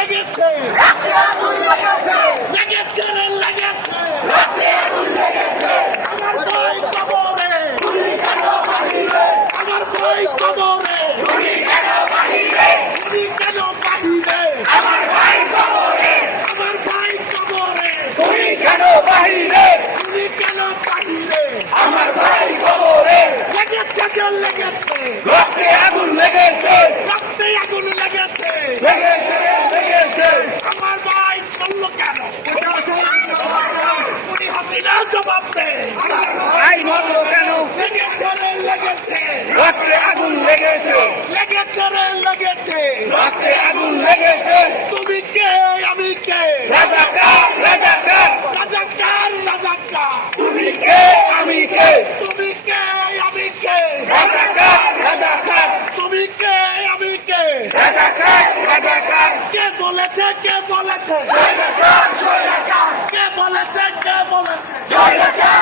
লেগেছে লেগেছে রে লেগেছে আমার ভাই কবরে। আমার ভাই কবরে। লেগেছে রক্তে আগুন লেগেছে। রক্তে আগুন লেগেছে আমার ভাই করল কেন উনি ভাই মরলো কেন? লেগেছে রে লেগেছে। রক্তে আগুন লেগেছে। লেগেছে রে লেগেছে। রক্তে আগুন লেগেছে। তুমি কে? আমি কে? রাজাকার রাজাকার। রাজাকার রাজাকার। তুমি কে? আমি কে? তুমি কে? আমি কে? রাজাকার রাজাকার। তুমি কে? আমি কে? রাজাকার রাজাকার। কে বলেছে? কে বলেছে? স্বৈরাচার